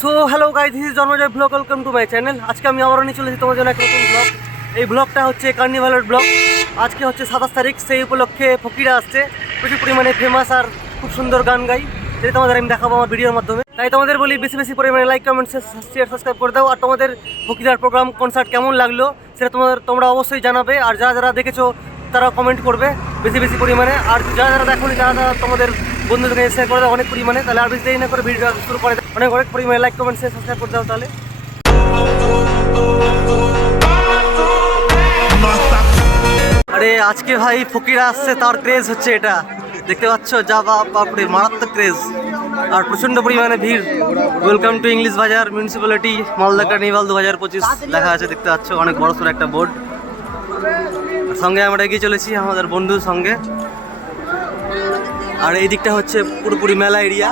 So hello guy this is Janmajoy blog welcome to my channel আজকে আমি আবারও নিয়ে চলেছি তোমার জন্য একটা নতুন ব্লগ এই ব্লগটা হচ্ছে কার্নিভালের ব্লগ আজকে হচ্ছে সাতাশ তারিখ, সেই উপলক্ষে ফকিরা আসছে। প্রচুর পরিমাণে ফেমাস আর খুব সুন্দর গান গাই। যেটা তোমাদের আমি দেখাবো আমার ভিডিওর মাধ্যমে। তাই তোমাদের বলি, বেশি বেশি পরিমাণে লাইক কমেন্ট শেয়ার সাবস্ক্রাইব করে দাও। আর তোমাদের ফকিরার প্রোগ্রাম কনসার্ট কেমন লাগল, সেটা তোমাদের, তোমরা অবশ্যই জানাবে। আর যারা যারা দেখেছ তারা কমেন্ট করবে বেশি বেশি পরিমাণে। আর যারা যারা দেখোনি যারা যারা তোমাদের বন্ধুদেরকে শেয়ার করে দাও অনেক পরিমাণে, তাহলে আর বেশি দেরি না করে ভিডিও শুরু করে দাও। অনেক অনেক পরিমাণে লাইক কমেন্ট শেয়ার সাবস্ক্রাইব করে দাও তাহলে। আরে, আজকে ভাই ফকিরা আসছে, তার ক্রেজ হচ্ছে এটা। দেখতে পাচ্ছ? যা বাপ বাপরে, মারাত্মক ক্রেজ আর প্রচণ্ড পরিমাণে ভিড়। Welcome to English Bazar municipality Malda carnival দু হাজার পঁচিশ। লেখা আছে, দেখতে পাচ্ছ? অনেক বড় সড়ো একটা বোর্ড সঙ্গে আমরা এগিয়ে চলেছি আমাদের বন্ধুর সঙ্গে। আর এই দিকটা হচ্ছে পুরোপুরি মেলা এরিয়া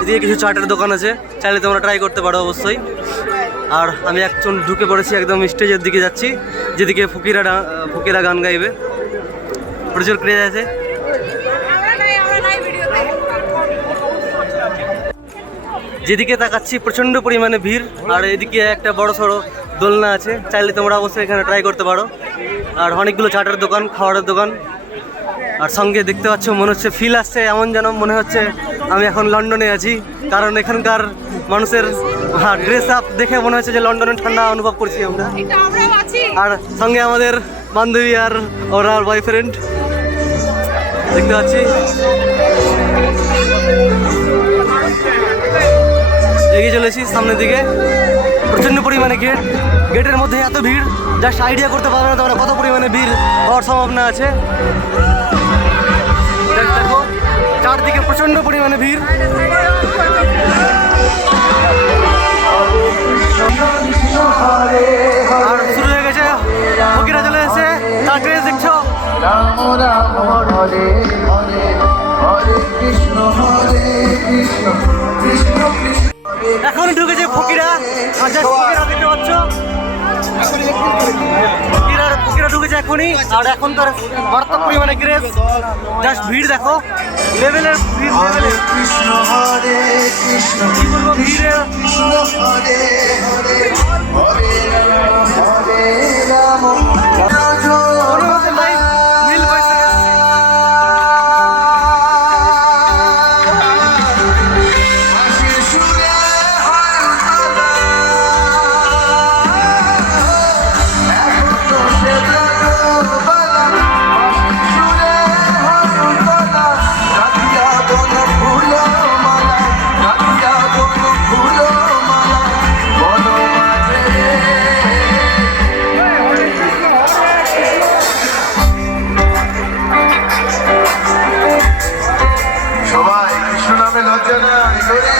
এদিকে কিছু চাটের দোকান আছে। চাইলে তোমরা ট্রাই করতে পারো, অবশ্যই। আর আমি একজন ঢুকে পড়েছি একদম স্টেজের দিকে যাচ্ছি, যেদিকে ফকিরা ফকিরা গান গাইবে। প্রচুর ক্রেজ আছে। যেদিকে তাকাচ্ছি, প্রচণ্ড পরিমাণে ভিড়, আর এদিকে একটা বড় সড়ো দোলনা আছে। চাইলে তোমরা অবশ্যই এখানে ট্রাই করতে পারো। আর অনেকগুলো চাটের দোকান, খাবারের দোকান। আর সঙ্গে দেখতে পাচ্ছ, মনে হচ্ছে ফিল আসছে, এমন যেন মনে হচ্ছে আমি এখন লন্ডনে আছি। কারণ এখানকার মানুষের ড্রেস আপ দেখে মনে হচ্ছে যে লন্ডনে ঠান্ডা অনুভব করছি আমরা। আর সঙ্গে আমাদের বান্ধবী আর ওরা আর বয়ফ্রেন্ড দেখতে পাচ্ছি। এগিয়ে চলেছি সামনের দিকে। প্রচণ্ড পরিমাণে গেট গেটের মধ্যে এত ভিড় জাস্ট আইডিয়া করতে পারবে না তোমরা কত পরিমাণে ভিড় হওয়ার সম্ভাবনা আছে। দেখো চারদিকে প্রচণ্ড পরিমাণে ভিড়। রাম রাম হরে হরে হরে কৃষ্ণ হরে কৃষ্ণ কৃষ্ণ কৃষ্ণ। এখন ঢুকেছে ফকিরা। ফকিরা দেখতে পাচ্ছ ফকিরা ফকিরা ঢুকেছে এখনই। আর এখন তার মারাত্মক পরিমাণে গ্রেস জাস্ট ভিড় দেখো। লেভেলের ভিড় লেভেলের কৃষ্ণ হরে কৃষ্ণ কি বলব ভিড়ে হরে হরে হরে রাম হরে রাম। সবাই কৃষ্ণ নামে লজ্জা নাই হরে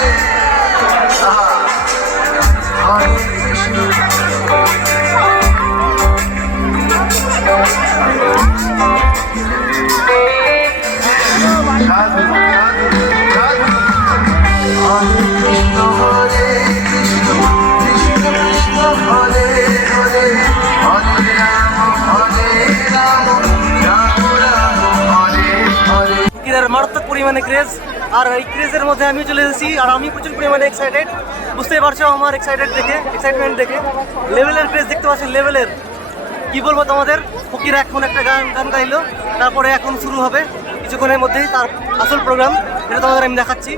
কৃষ্ণ হরে। পরিমাণে ক্রেজ আর এই ক্রেজের মধ্যে আমি চলে এসেছি, আর আমি প্রচুর পরিমাণে এক্সাইটেড বুঝতেই পারছ আমার এক্সাইটেড দেখে এক্সাইটমেন্ট দেখে। লেভেলের ক্রেজ দেখতে পাচ্ছি লেভেলের কি বলব তোমাদের? ফকির এখন একটা গান গান গাইলো, তারপরে এখন শুরু হবে, কিছুক্ষণের মধ্যেই তার আসল প্রোগ্রাম এটা তোমাদের আমি দেখাচ্ছি।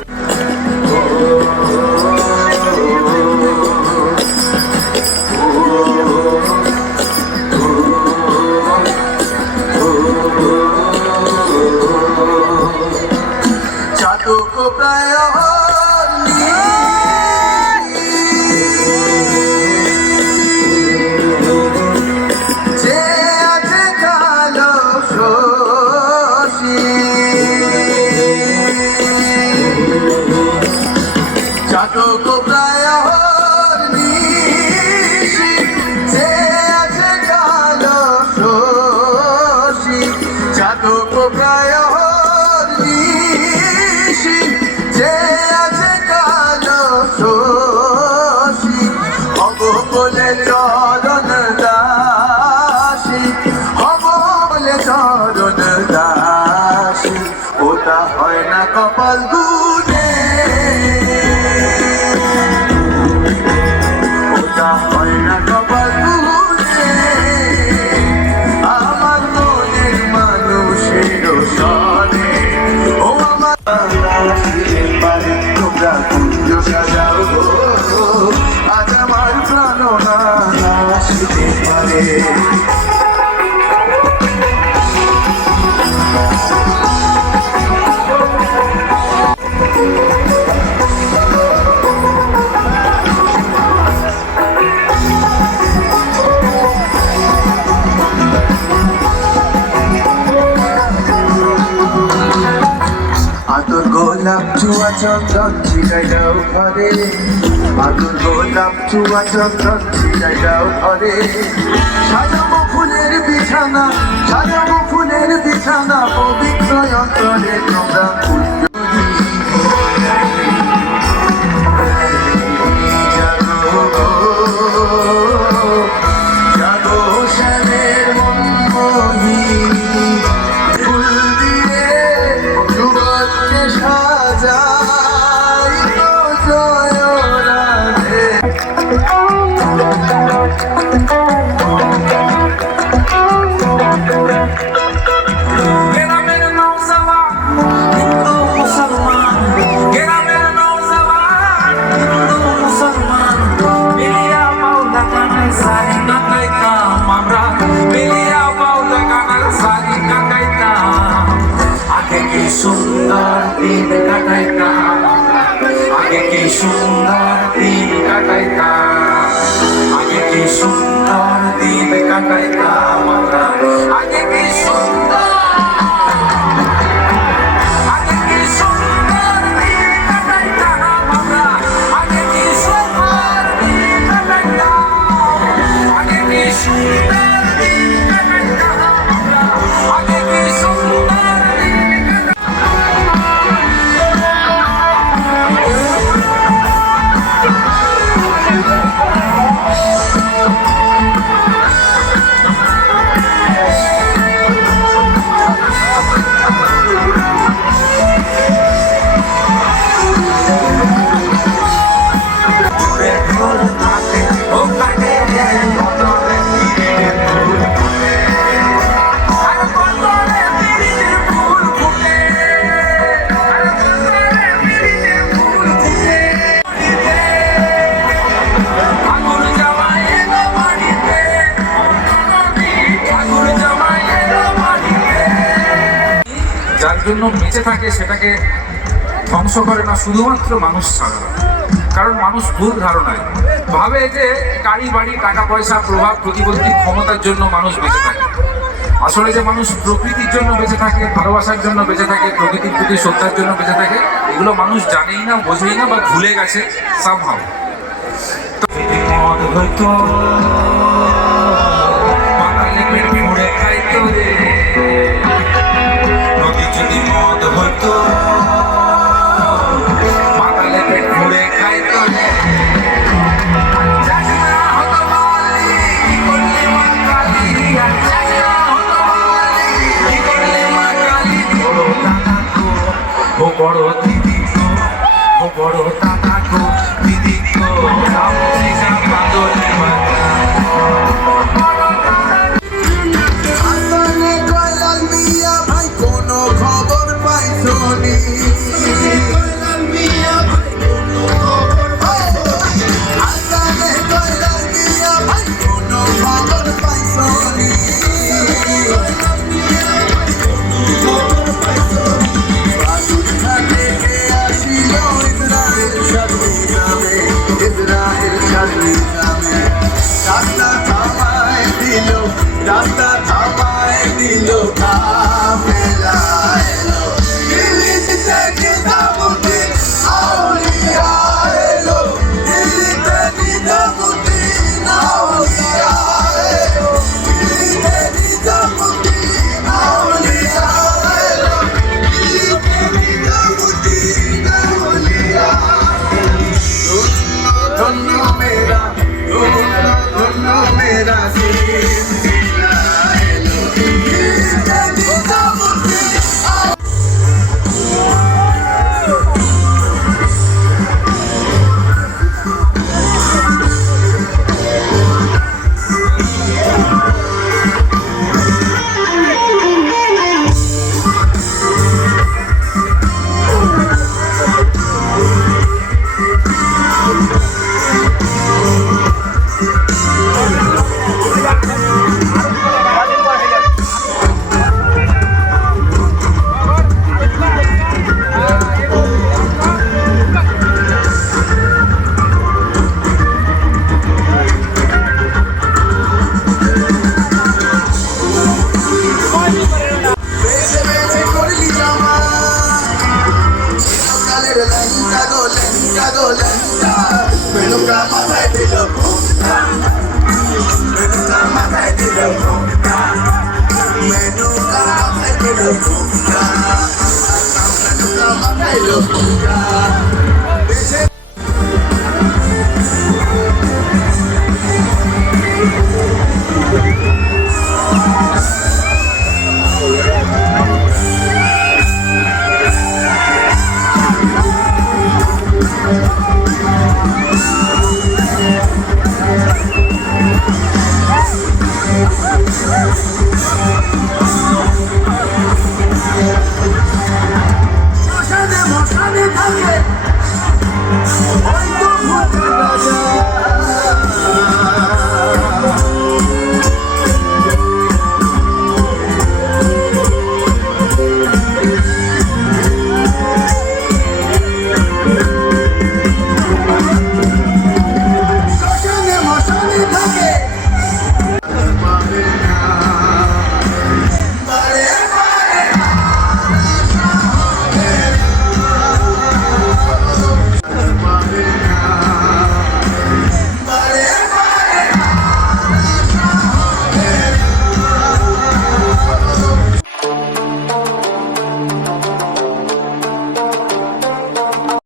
সকলের রয় গোলাপ চুয়া চন্দন ছিটাই দাও ঘরে আদর গোলাপ চুয়া চন্দন ছিটাই দাও ঘরে সাজাবো ফুলের বিছানা সাজাবো ফুলের বিছানা পবিত্র অন্তরে তোমরা কি সুন্দর দিন কাটাইতাম আগে কি সুন্দর দিন আমরা আগে কি সুন্দর যার জন্য বেঁচে থাকে সেটাকে ধ্বংস করে না শুধুমাত্র মানুষ ছাড়া। কারণ মানুষ ভুল ধারণায় ভাবে যে গাড়ি, বাড়ি, টাকা, পয়সা, প্রভাব প্রতিপত্তির ক্ষমতার জন্য মানুষ বেঁচে থাকে। আসলে যে মানুষ প্রকৃতির জন্য বেঁচে থাকে, ভালোবাসার জন্য বেঁচে থাকে, প্রকৃতির প্রতি শ্রদ্ধার জন্য বেঁচে থাকে, এগুলো মানুষ জানেই না, বোঝেই না বা ভুলে গেছে সামহাও মদ বড় দিদি গো, বড় দাদা গো, দিদি গো, Hallelujah.